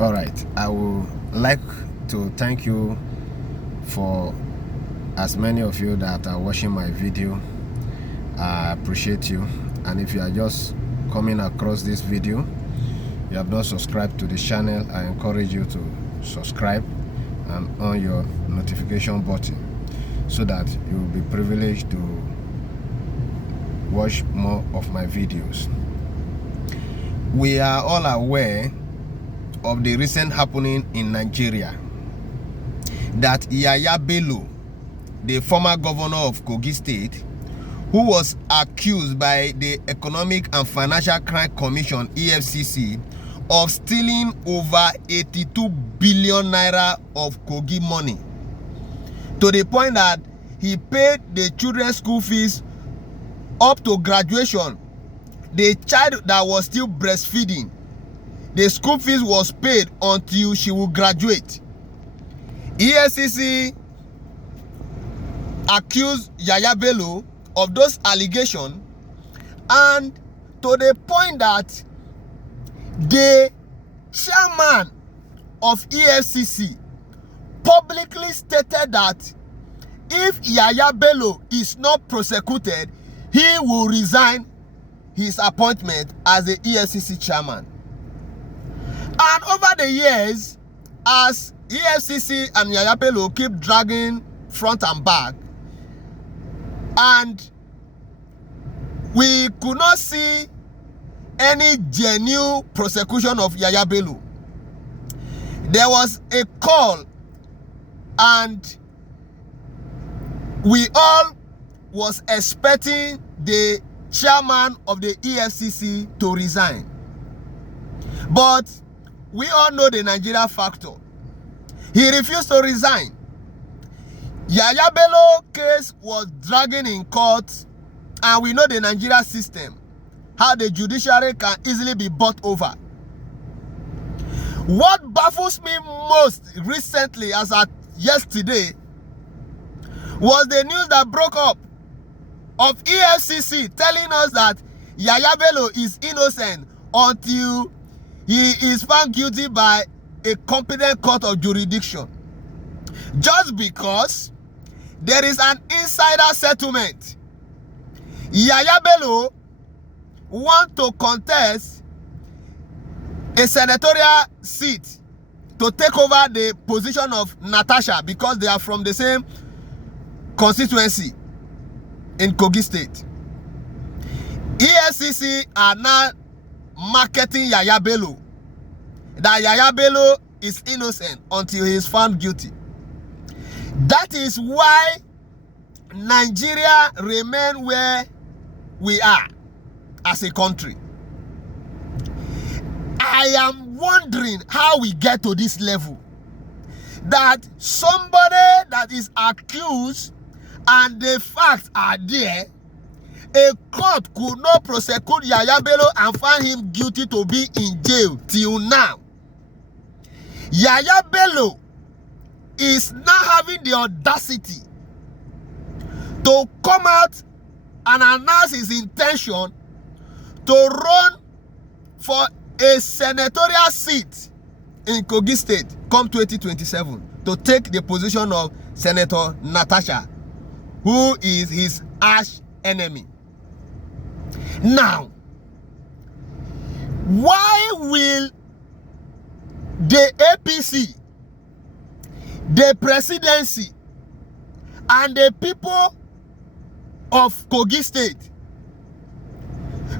All right, I would like to thank you for as many of you that are watching my video. I appreciate you. And if you are just coming across this video, you have not subscribed to the channel, I encourage you to subscribe and on your notification button so that you will be privileged to watch more of my videos. We are all aware of the recent happening in Nigeria that Yahaya Bello, the former governor of Kogi State, who was accused by the Economic and Financial Crime Commission (EFCC) of stealing over 82 billion naira of Kogi money, to the point that he paid the children's school fees up to graduation. The child that was still breastfeeding, the school fees was paid until she will graduate. EFCC accused Yahaya Bello of those allegations, and to the point that the chairman of EFCC publicly stated that if Yahaya Bello is not prosecuted, he will resign his appointment as the EFCC chairman. And over the years, as EFCC and Yahaya Bello keep dragging front and back, and we could not see any genuine prosecution of Yahaya Bello, there was a call, and we all was expecting the chairman of the EFCC to resign. But we all know the Nigeria factor. He refused to resign. Yahaya Bello case was dragging in court, and we know the Nigeria system, how the judiciary can easily be bought over. What baffles me most recently, as at yesterday, was the news that broke up of EFCC telling us that Yahaya Bello is innocent until he is found guilty by a competent court of jurisdiction, just because there is an insider settlement. Yahaya Bello wants to contest a senatorial seat to take over the position of Natasha, because they are from the same constituency in Kogi State. EFCC are now marketing Yahaya Bello, that Yahaya Bello is innocent until he is found guilty. That is why Nigeria remain where we are as a country. I am wondering how we get to this level, that somebody that is accused and the facts are there, a court could not prosecute Yahaya Bello and find him guilty to be in jail till now. Yahaya Bello is now having the audacity to come out and announce his intention to run for a senatorial seat in Kogi State come 2027 to take the position of Senator Natasha, who is his arch enemy. Now, why will the APC, the presidency, and the people of Kogi State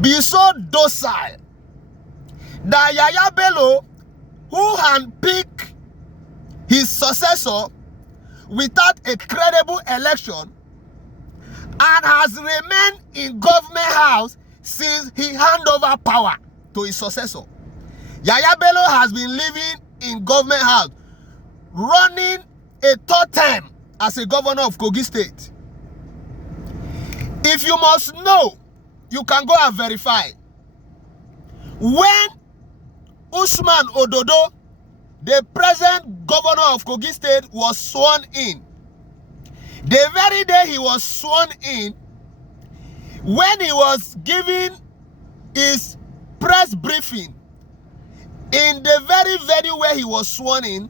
be so docile that Yahaya Bello, who handpicked his successor without a credible election and has remained in government house since he handed over power to his successor? Yahaya Bello has been living in government house, running a third term as a governor of Kogi State. If you must know, you can go and verify. When Usman Ododo, the present governor of Kogi State, was sworn in, the very day he was sworn in, when he was giving his press briefing, in the very very venue where he was sworn in,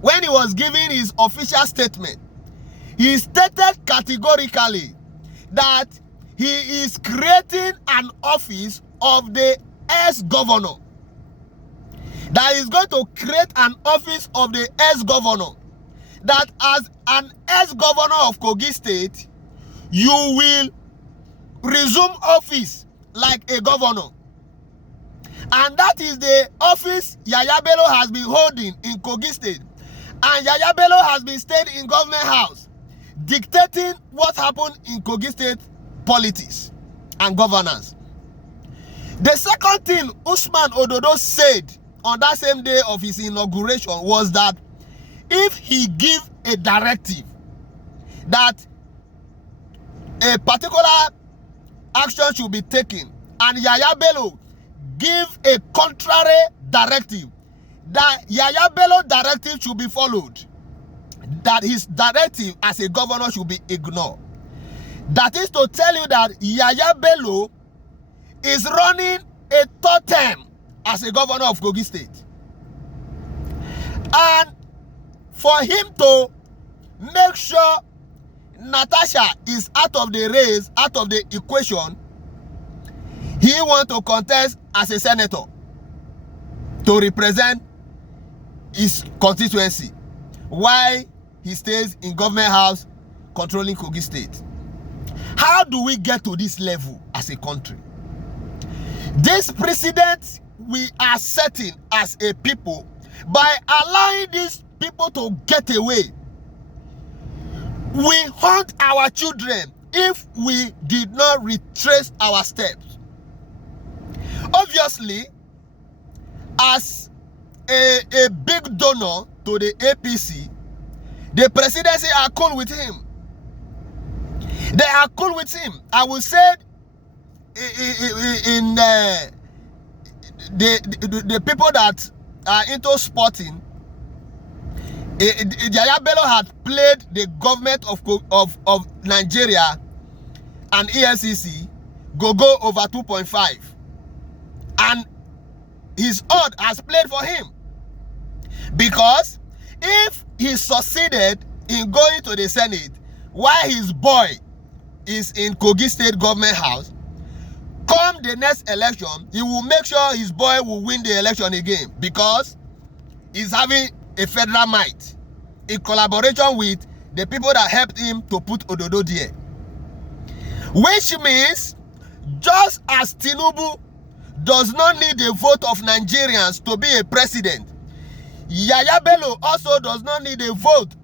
when he was giving his official statement, he stated categorically that he is creating an office of the ex-governor. That is going to create an office of the ex-governor. That as an ex-governor of Kogi State, you will resume office like a governor. And that is the office Yahaya Bello has been holding in Kogi State. And Yahaya Bello has been staying in government house, dictating what happened in Kogi State politics and governance. The second thing Usman Ododo said on that same day of his inauguration was that if he give a directive that a particular action should be taken and Yahaya Bello give a contrary directive, that Yahaya Bello directive should be followed, that his directive as a governor should be ignored. That is to tell you that Yahaya Bello is running a third term as a governor of Kogi State. And for him to make sure Natasha is out of the race, out of the equation, he wants to contest as a senator to represent his constituency while he stays in government house controlling Kogi State. How do we get to this level as a country? This precedent we are setting as a people by allowing these people to get away. We haunt our children if we did not retrace our steps. Obviously, as a big donor to the APC, the presidency are cool with him. They are cool with him. I will say in the people that are into sporting, Yahaya Bello had played the government of Nigeria and EFCC go over 2.5, and his odd has played for him, because if he succeeded in going to the Senate while his boy is in Kogi State government house, come the next election, he will make sure his boy will win the election again, because he's having a federal might in collaboration with the people that helped him to put Ododo there. Which means, just as Tinubu does not need the vote of Nigerians to be a president, Yahaya Bello also does not need a vote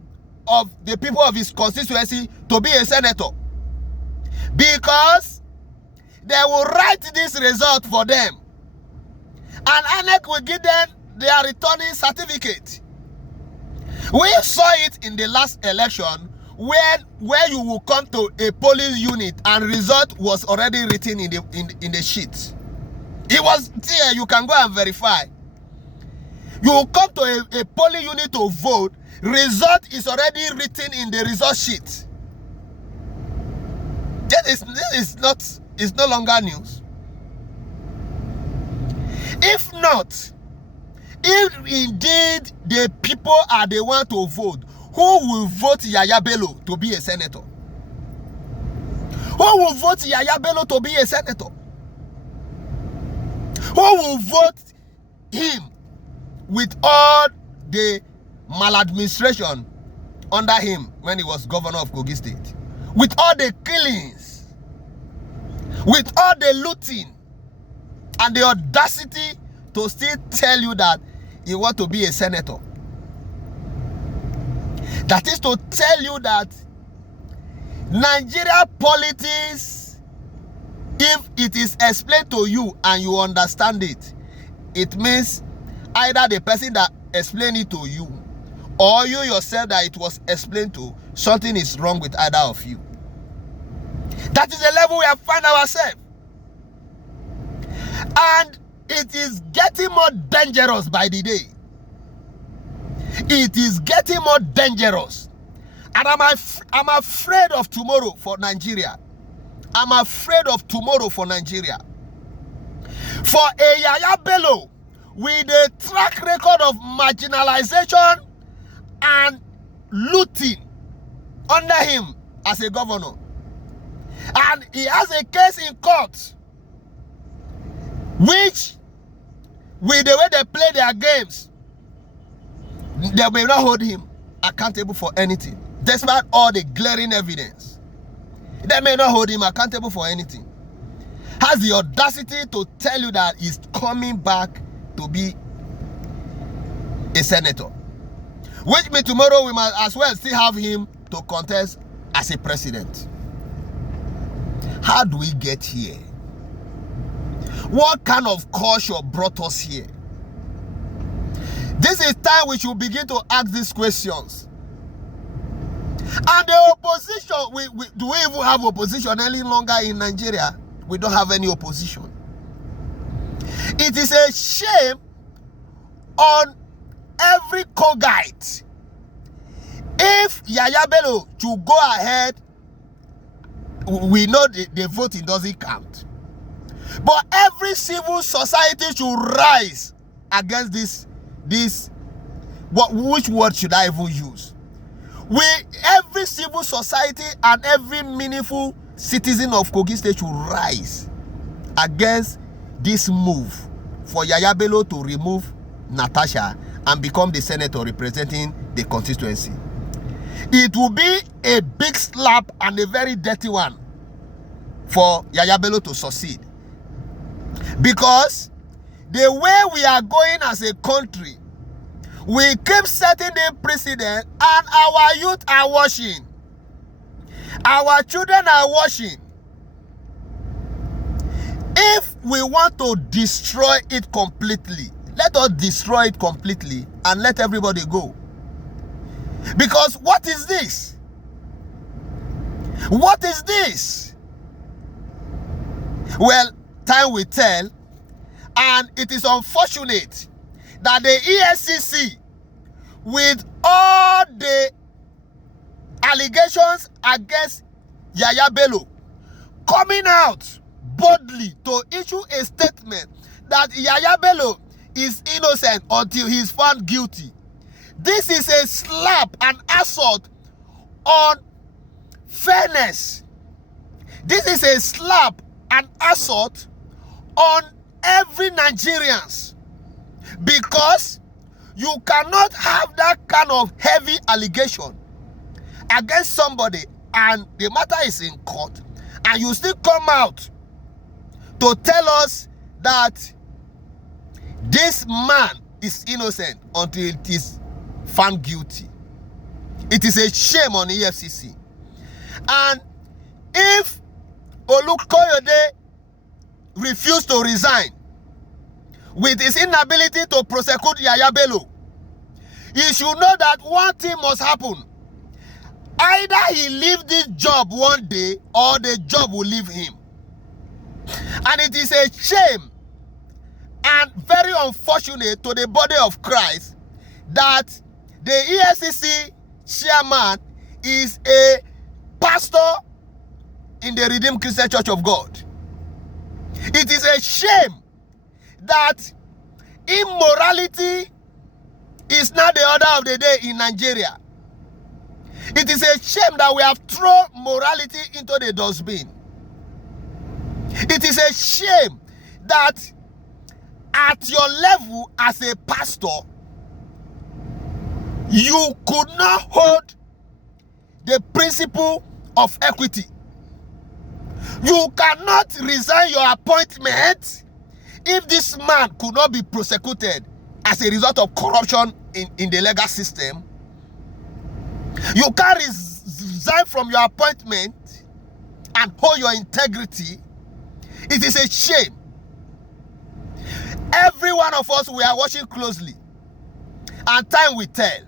of the people of his constituency to be a senator, because they will write this result for them and INEC will give them their returning certificate. We saw it in the last election where you will come to a polling unit and result was already written in the sheet. It was there, you can go and verify. You will come to a polling unit to vote, result is already written in the result sheet. This is no longer news. If not, if indeed the people are the one to vote, who will vote Yahaya Bello to be a senator? Who will vote Yahaya Bello to be a senator? Who will vote him with all the maladministration under him when he was governor of Kogi State? With all the killings, with all the looting, and the audacity to still tell you that you want to be a senator. That is to tell you that Nigeria politics, if it is explained to you and you understand it, it means either the person that explained it to you or you yourself that it was explained to, something is wrong with either of you. That is the level we have found ourselves. And it is getting more dangerous by the day. It is getting more dangerous. And I'm afraid of tomorrow for Nigeria. I'm afraid of tomorrow for Nigeria. For a Yahaya Bello with a track record of marginalization and looting under him as a governor. And he has a case in court which, with the way they play their games, they may not hold him accountable for anything. Despite all the glaring evidence, they may not hold him accountable for anything. Has the audacity to tell you that he's coming back to be a senator. Which means tomorrow we might as well still have him to contest as a president. How do we get here? What kind of culture brought us here? This is time we should begin to ask these questions. And the opposition, do we even have opposition any longer in Nigeria? We don't have any opposition. It is a shame on every Kogite if Yahaya Bello to go ahead. We know the voting doesn't count, but every civil society should rise against this. Which word should I even use? Every civil society and every meaningful citizen of Kogi State should rise against this move for Yahaya Bello to remove Natasha and become the senator representing the constituency. It will be a big slap and a very dirty one for Yahaya Bello to succeed. Because the way we are going as a country, we keep setting the precedent and our youth are watching. Our children are watching. If we want to destroy it completely, let us destroy it completely and let everybody go. Because what is this? What is this? Well, time will tell, and it is unfortunate that the EFCC, with all the allegations against Yahaya Bello, coming out boldly to issue a statement that Yahaya Bello is innocent until he is found guilty. This is a slap and assault on fairness. This is a slap and assault on every Nigerians, because you cannot have that kind of heavy allegation against somebody and the matter is in court and you still come out to tell us that this man is innocent until it is found guilty. It is a shame on the EFCC. And if Olukoyode refused to resign with his inability to prosecute Yahaya Bello, he should know that one thing must happen. Either he leave this job one day or the job will leave him. And it is a shame and very unfortunate to the body of Christ that the EFCC chairman is a pastor in the Redeemed Christian Church of God. It is a shame that immorality is not the order of the day in Nigeria. It is a shame that we have thrown morality into the dustbin. It is a shame that at your level as a pastor, you could not hold the principle of equity. You cannot resign your appointment if this man could not be prosecuted as a result of corruption in the legal system. You can't resign from your appointment and hold your integrity. It is a shame. Every one of us, we are watching closely, and time will tell.